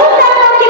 ¡Puta la que